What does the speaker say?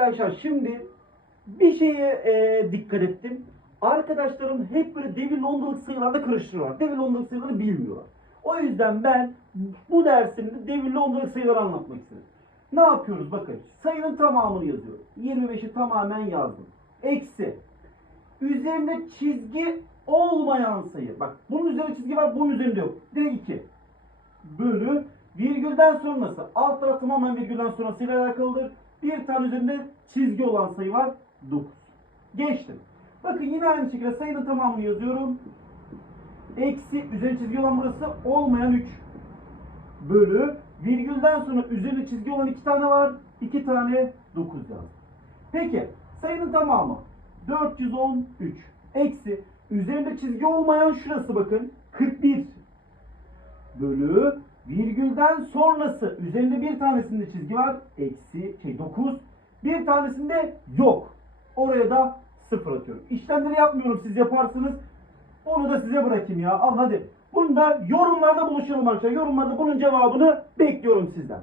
Arkadaşlar şimdi bir şeye e, dikkat ettim. Arkadaşlarım hep böyle devir ondalık sayılarda karıştırıyorlar. Devir ondalık sayıları bilmiyorlar. O yüzden ben bu dersimde devirli ondalık sayıları anlatmak istedim. Ne yapıyoruz bakın. Sayının tamamını yazıyorum. 25'i tamamen yazdım. Eksi. Üzerinde çizgi olmayan sayı. Bak bunun üzerinde çizgi var bunun üzerinde yok. Direkt 2. Bölü virgülden sonrası. Alt taraf tamamen virgülden sonrasıyla alakalıdır. Tane üzerinde çizgi olan sayı var. 9. Geçtim. Bakın yine aynı şekilde sayının tamamını yazıyorum. Eksi üzerinde çizgi olan burası olmayan 3. Bölü virgülden sonra üzerinde çizgi olan 2 tane var. 2 tane 9 yazdım. Peki sayının tamamı 413 eksi üzerinde çizgi olmayan şurası bakın 41 bölü virgülden sonrası üzerinde bir tanesinde çizgi var eksi 9 bir tanesinde yok. Oraya da 0 atıyorum. İşlemleri yapmıyorum siz yaparsınız. Onu da size bırakayım ya. Al hadi. Bunu da yorumlarda buluşalım arkadaşlar. Yorumlarda bunun cevabını bekliyorum sizden